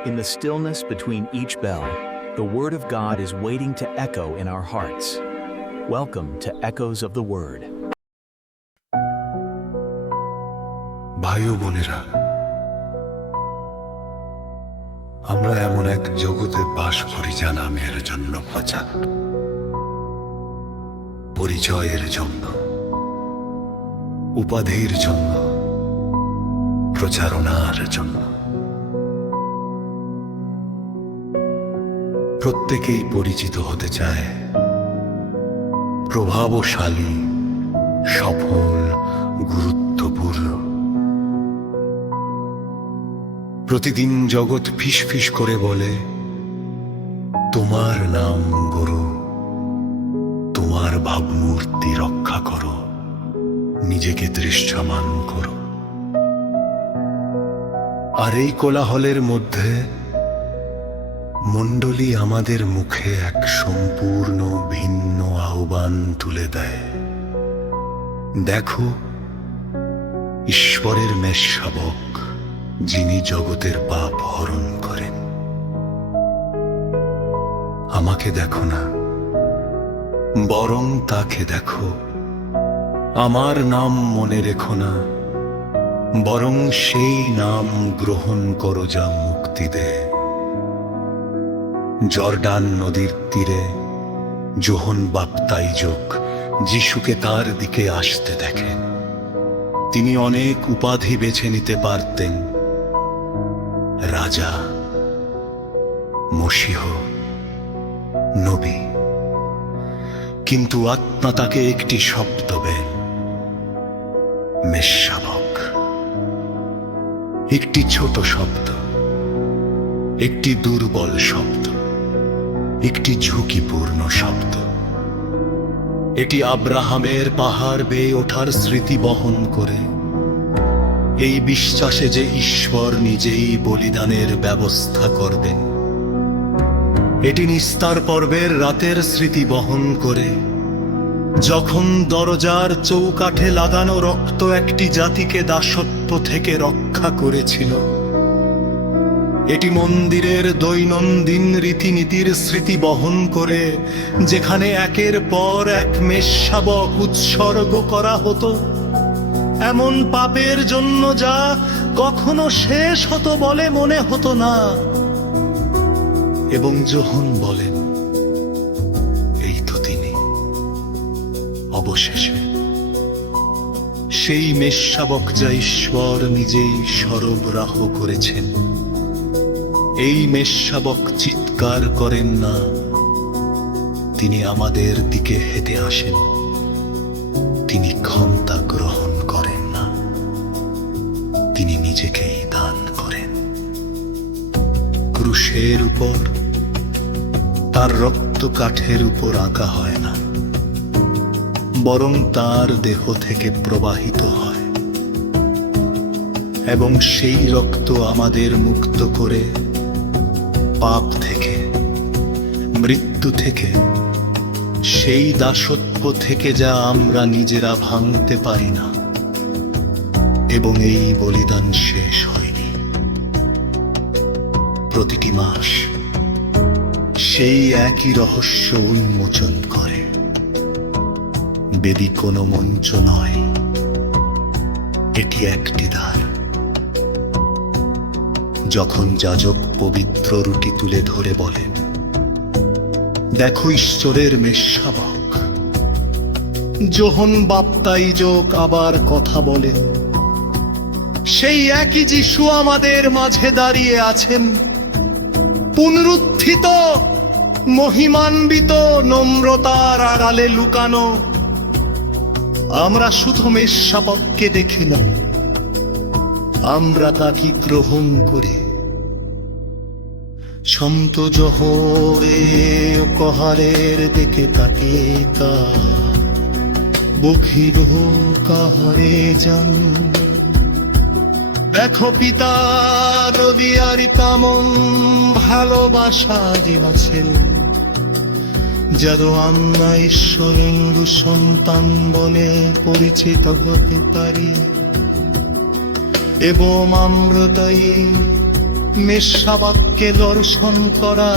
In the stillness between each bell, the Word of God is waiting to echo in our hearts. Welcome to Echoes of the Word. ভাই ও বোনেরা, আমরা এমন এক জগতে বাস করি যা নামের জন্য প্রচার, পরিচয়ের জন্য, উপাধির জন্য, প্রচারণার জন্য। প্রত্যেকেই পরিচিত হতে চায়, প্রভাবশালী, সফল, গুরুত্বপূর্ণ। প্রতিদিন জগৎ ফিসফিস করে বলে, তোমার নাম গুরু, তোমার ভাবমূর্তি রক্ষা করো, নিজেকে দৃশ্যমান করো। আর এই কোলাহলের মধ্যে মণ্ডলী আমাদের মুখে এক সম্পূর্ণ ভিন্ন আহ্বান তুলে দেয়। দেখো, ঈশ্বরের মেষশাবক, যিনি জগতের পাপ হরণ করেন। আমাকে দেখো না, বরং তাকে দেখো। আমার নাম মনে রেখো না, বরং সেই নাম গ্রহণ করো যা মুক্তি দেয়। জর্ডান নদীর তীরে যোহন বাপ্তাইজক যিশুকে তার দিকে আসতে দেখেন। তিনি অনেক উপাধি বেছে নিতে পারতেন, রাজা, মসীহ, নবী, কিন্তু আত্মা তাকে একটি শব্দ দেন, মেষশাবক। একটি ছোট শব্দ, একটি দুর্বল শব্দ, একটি ঝুঁকিপূর্ণ শব্দ। এটি আব্রাহামের পাহাড় বেয়ে ওঠার স্মৃতি বহন করে, এই বিশ্বাসে যে ঈশ্বর নিজেই বলিদানের ব্যবস্থা করবেন। এটি নিস্তার পর্বের রাতের স্মৃতি বহন করে, যখন দরজার চৌকাঠে লাগানো রক্ত একটি জাতিকে দাসত্ব থেকে রক্ষা করেছিল। এটি মন্দিরের দৈনন্দিন রীতিনীতির স্মৃতি বহন করে, যেখানে একের পর এক মেষশাবক উৎসর্গ করা হতো এমন পাপের জন্য যা কখনো শেষ হতো বলে মনে হতো না। এবং যোহন বলেন, এই তো তিনি। অবশেষে সেই মেষশাবক যা ঈশ্বর নিজেই সরবরাহ করেছেন। এই মেষশাবক চিৎকার করেন না, তিনি আমাদের দিকে হেঁটে আসেন। তিনি ক্ষমতা গ্রহণ করেন না, তিনি নিজেকেই দান করেন। ক্রুশের উপর তার রক্ত কাঠের উপর আঁকা হয় না, বরং তার দেহ থেকে প্রবাহিত হয়। এবং সেই রক্ত আমাদের মুক্ত করে পাপ থেকে, মৃত্যু থেকে, সেই দাসত্ব থেকে যা আমরা নিজেরা ভাঙতে পারি না। এবং এই বলিদান শেষ হয়নি। প্রতিটি মাস সেই একই রহস্য উন্মোচন করে। বেদি কোনো মঞ্চ নয়, এটি একটি দ্বার। যখন যাজক পবিত্র রুটি তুলে ধরে বলেন, দেখো ঈশ্বরের মেষশাবক, যোহন বাপ্তাইজক আবার কথা বলেন, সেই একই যিশু আমাদের মাঝে দাঁড়িয়ে আছেন, পুনরুত্থিত, মহিমান্বিত, নম্রতার আড়ালে লুকানো। আমরা শুধু মেষশাবককে দেখি না, আমরা তাকে গ্রহণ করি। সন্ত জহরে কহারের দিকে তাকিয়ে তা বখির কাহারে যান। দেখো পিতা রবিয়ারি তেমন ভালোবাসা দিয়াছেন, যেন আমরা ঈশ্বরেন্দু সন্তান বলে পরিচিত হতে পারি। এবং আমরা তাই মেষশাবককে দর্শন করা,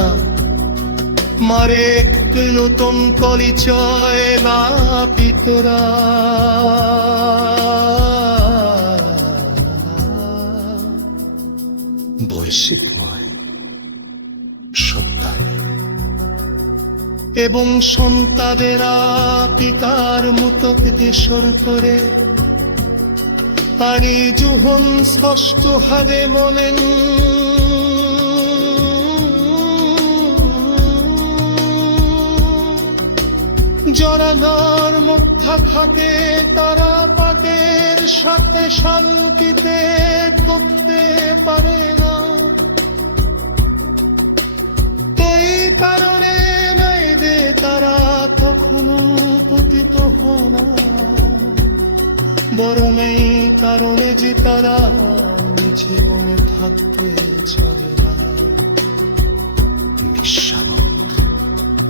মারে এক নতুন পরিচয় লাপিতরা। বৈশ্বিকময় সত্তা এবং সন্তানেরা পিতার মুতক দেশর করে পানি জুহন স্পষ্ট হারে বলেন, জরাধর মধ্যা থাকে তারা পাটের সাথে শান্তিতে করতে পারে না। এই কারণে নাই দে তারা কখনো পতিত হয় না, বরং এই কারণে যে তারা জীবনে থাকতে চাবে না। নিঃস্বার্থ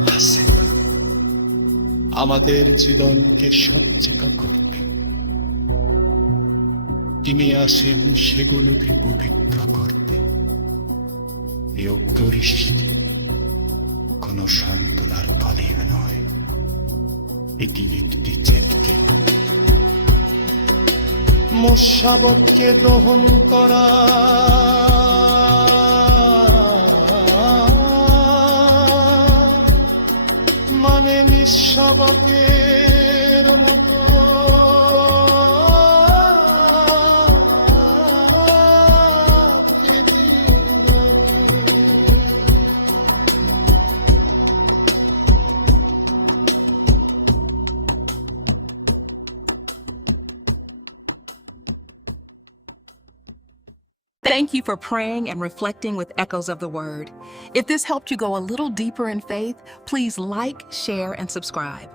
হাসে আমাদের জীবনকে সজ্জিকা করতে, তিনি আসেন সেগুলোকে পবিত্র করতে। যোগ্য ঋষি কোন সান্ত্বনার পালিয়ে নয়, এটি একটি চেককে। মোশাবককে গ্রহণ করা মানে নিঃস্বাবকের মতো Thank you for praying and reflecting with Echoes of the Word. If this helped you go a little deeper in faith, please like, share, and subscribe.